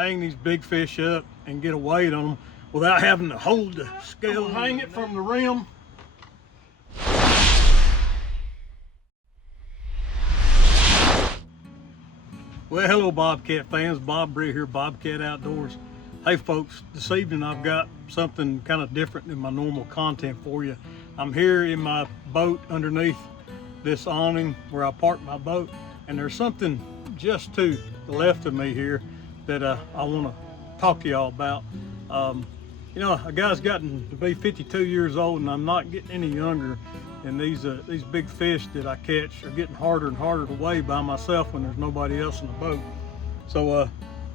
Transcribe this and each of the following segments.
hang these big fish up and get a weight on them without having to hold the scale. Hang it from the rim. Well, hello Bobcat fans, Bob Bree here, Bobcat Outdoors. Hey folks, this evening I've got something kind of different than my normal content for you. I'm here in my boat underneath this awning where I park my boat, and there's something just to the left of me here that I want to talk to y'all about. You know, a guy's gotten to be 52 years old and I'm not getting any younger, and these big fish that I catch are getting harder and harder to weigh by myself when there's nobody else in the boat. So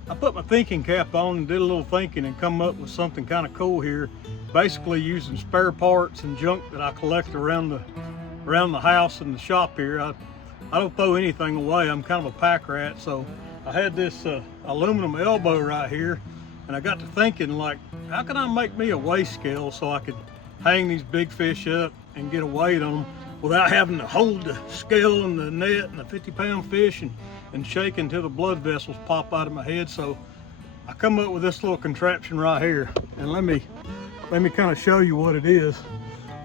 I put my thinking cap on and did a little thinking and come up with something kind of cool here, basically using spare parts and junk that I collect around the house and the shop here. I don't throw anything away. I'm kind of a pack rat, so I had this aluminum elbow right here, and I got to thinking, like, how can I make me a weigh scale so I could hang these big fish up and get a weight on them without having to hold the scale and the net and the 50-pound fish and shake until the blood vessels pop out of my head. So I come up with this little contraption right here, and let me kind of show you what it is.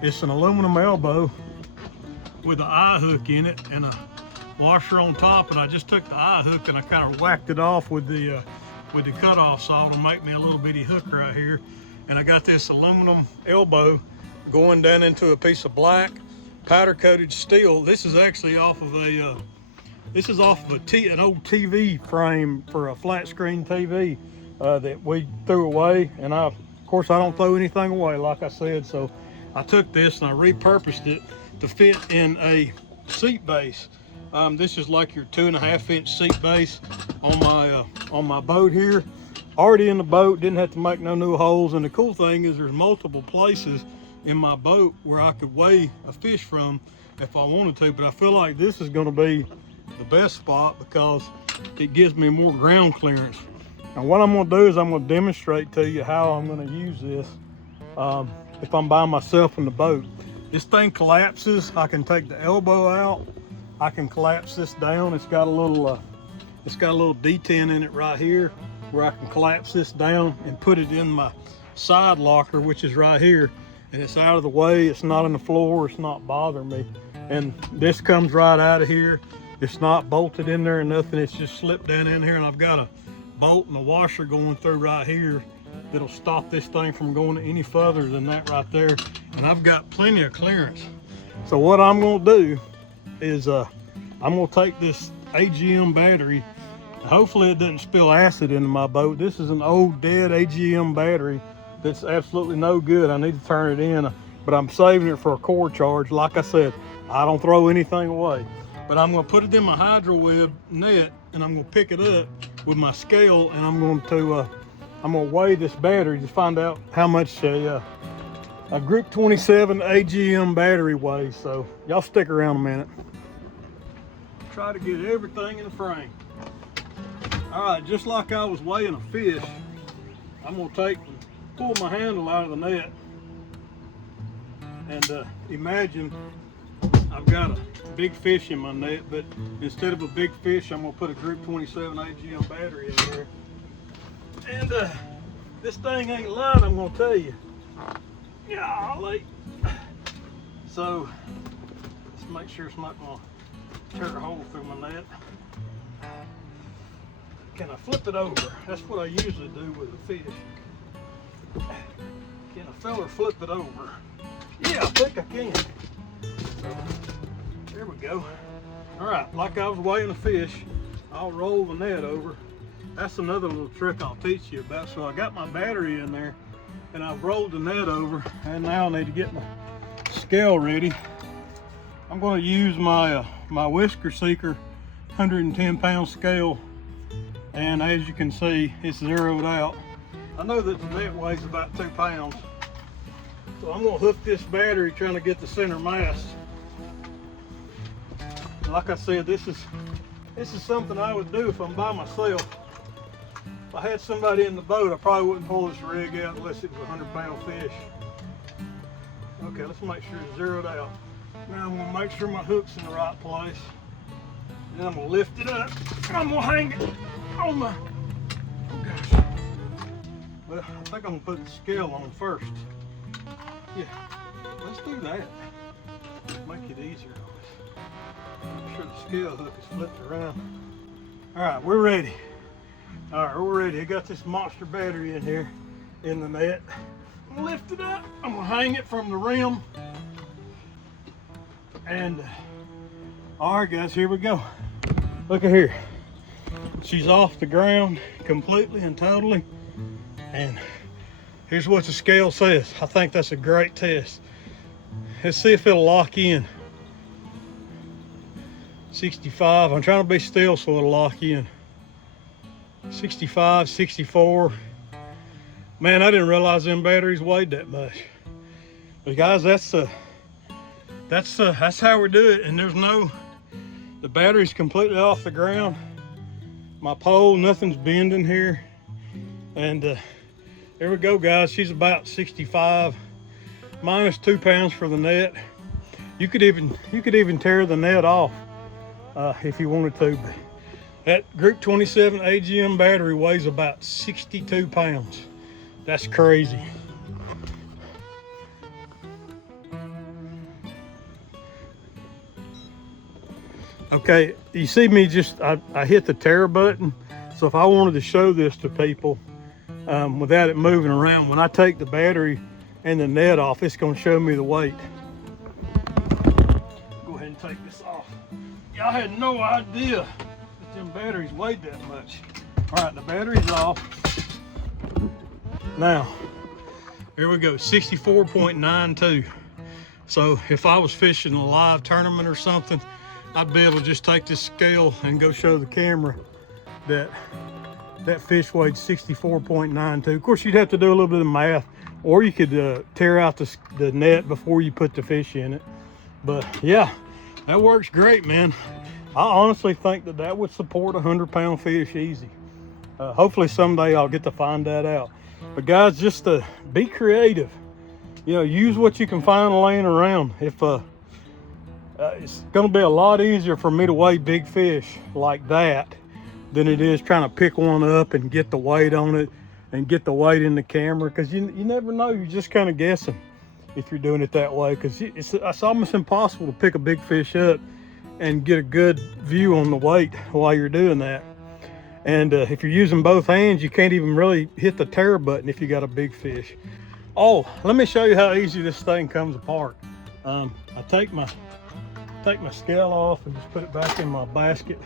It's an aluminum elbow with an eye hook in it and a washer on top, and I just took the eye hook and I kind of whacked it off with the cutoff saw to make me a little bitty hook right here. And I got this aluminum elbow going down into a piece of black powder coated steel. This is actually off of an old TV frame for a flat screen TV that we threw away. And of course I don't throw anything away, like I said, so I took this and I repurposed it to fit in a seat base. This is like your 2.5-inch seat base on my boat here. Already in the boat, didn't have to make no new holes. And the cool thing is there's multiple places in my boat where I could weigh a fish from if I wanted to, but I feel like this is going to be the best spot because it gives me more ground clearance. And what I'm going to do is I'm going to demonstrate to you how I'm going to use this if I'm by myself in the boat. This thing collapses. I can take the elbow out. I can collapse this down. It's got a little detent in it right here where I can collapse this down and put it in my side locker, which is right here, and it's out of the way. It's not on the floor. It's not bothering me. And this comes right out of here. It's not bolted in there or nothing. It's just slipped down in here, and I've got a bolt and a washer going through right here that'll stop this thing from going any further than that right there. And I've got plenty of clearance. So what I'm going to do is I'm going to take this AGM battery. Hopefully it doesn't spill acid into my boat. This is an old dead AGM battery that's absolutely no good. I need to turn it in, but I'm saving it for a core charge. Like I said, I don't throw anything away, but I'm going to put it in my hydro web net, and I'm going to pick it up with my scale, and I'm going to weigh this battery to find out how much a Group 27 AGM battery weighs. So y'all stick around a minute. Try to get everything in the frame. All right, just like I was weighing a fish, I'm gonna pull my handle out of the net, and imagine I've got a big fish in my net, but instead of a big fish, I'm gonna put a Group 27 AGM battery in there. And this thing ain't light, I'm gonna tell you. Golly. So let's make sure it's not gonna tear a hole through my net. Can I flip it over? That's what I usually do with a fish. Can a feller flip it over? Yeah, I think I can. So, there we go. All right, like I was weighing a fish, I'll roll the net over. That's another little trick I'll teach you about. So I got my battery in there, and I've rolled the net over, and now I need to get my scale ready. I'm going to use my Whisker Seeker 110-pound scale, and as you can see, it's zeroed out. I know that the net weighs about 2 pounds, so I'm going to hook this battery trying to get the center mass. Like I said, this is something I would do if I'm by myself. If I had somebody in the boat, I probably wouldn't pull this rig out unless it was a 100-pound fish. Okay, let's make sure it's zeroed out. Now I'm going to make sure my hook's in the right place. Then I'm going to lift it up, and I'm going to hang it on my, oh gosh. Well, I think I'm gonna put the scale on first. Yeah, let's do that. Make it easier on us. Make sure the scale hook is flipped around. All right, we're ready. All right, we're ready. I got this monster battery in here in the net. I'm gonna lift it up. I'm gonna hang it from the rim. And all right, guys, here we go. Look at here. She's off the ground completely and totally. And here's what the scale says. I think that's a great test. Let's see if it'll lock in. 65. I'm trying to be still so it'll lock in. 65, 64. Man, I didn't realize them batteries weighed that much. But guys, that's how we do it. And the battery's completely off the ground. My pole, nothing's bending here. And there we go, guys. She's about 65, minus 2 pounds for the net. You could even tear the net off if you wanted to. But that Group 27 AGM battery weighs about 62 pounds. That's crazy. Okay, you see me I hit the tare button. So if I wanted to show this to people without it moving around, when I take the battery and the net off, it's gonna show me the weight. Go ahead and take this off. Y'all had no idea that them batteries weighed that much. All right, the battery's off. Now, here we go, 64.92. So if I was fishing a live tournament or something, I'd be able to just take this scale and go show the camera that fish weighed 64.92. Of course, you'd have to do a little bit of math, or you could tear out the net before you put the fish in it. But yeah, that works great, man. I honestly think that would support a 100-pound fish easy. Hopefully someday I'll get to find that out. But guys, just be creative. You know, use what you can find laying around. If it's going to be a lot easier for me to weigh big fish like that than it is trying to pick one up and get the weight on it and get the weight in the camera, because you never know. You're just kind of guessing if you're doing it that way, because it's almost impossible to pick a big fish up and get a good view on the weight while you're doing that. And if you're using both hands, you can't even really hit the tare button if you got a big fish. Oh, let me show you how easy this thing comes apart. I take my scale off and just put it back in my basket,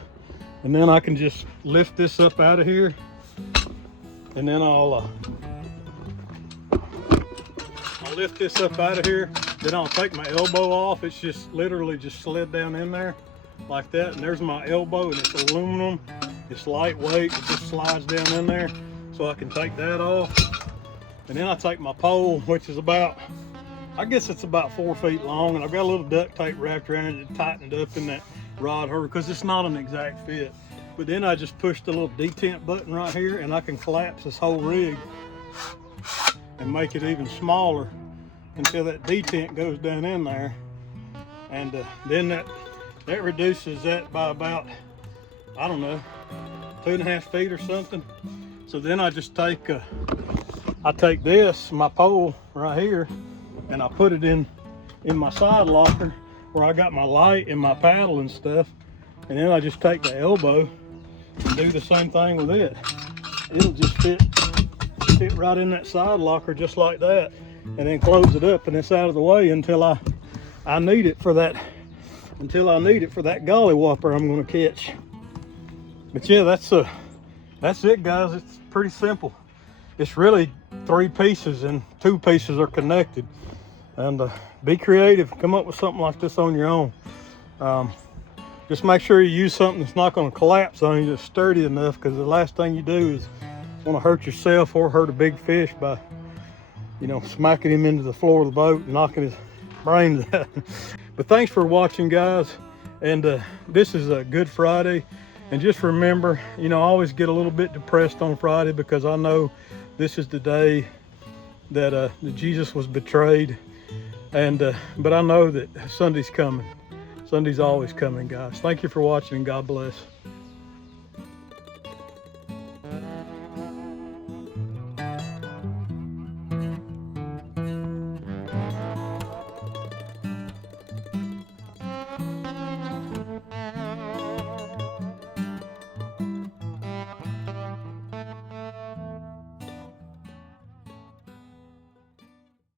and then I can just lift this up out of here, and then I'll lift this up out of here. Then I'll take my elbow off. It's just literally just slid down in there like that, and there's my elbow, and it's aluminum. It's lightweight. It just slides down in there, so I can take that off. And then I take my pole, which is about, I guess it's about 4 feet long, and I've got a little duct tape wrapped around it and tightened it up in that rod holder because it's not an exact fit. But then I just push the little detent button right here, and I can collapse this whole rig and make it even smaller until that detent goes down in there. And then that reduces that by about, I don't know, 2.5 feet or something. So then I just take this, my pole right here, and I put it in my side locker where I got my light and my paddle and stuff. And then I just take the elbow and do the same thing with it. It'll just fit right in that side locker just like that, and then close it up, and it's out of the way until I need it for that golly whopper I'm going to catch. But yeah, that's it, guys. It's pretty simple. It's really 3 pieces, and 2 pieces are connected. And be creative. Come up with something like this on your own. Just make sure you use something that's not going to collapse on you, that's sturdy enough, because the last thing you do is want to hurt yourself or hurt a big fish by, you know, smacking him into the floor of the boat and knocking his brains out. But thanks for watching, guys. And this is a Good Friday. And just remember, you know, I always get a little bit depressed on Friday because I know this is the day that Jesus was betrayed. And but I know that Sunday's coming. Sunday's always coming, guys. Thank you for watching, and God bless.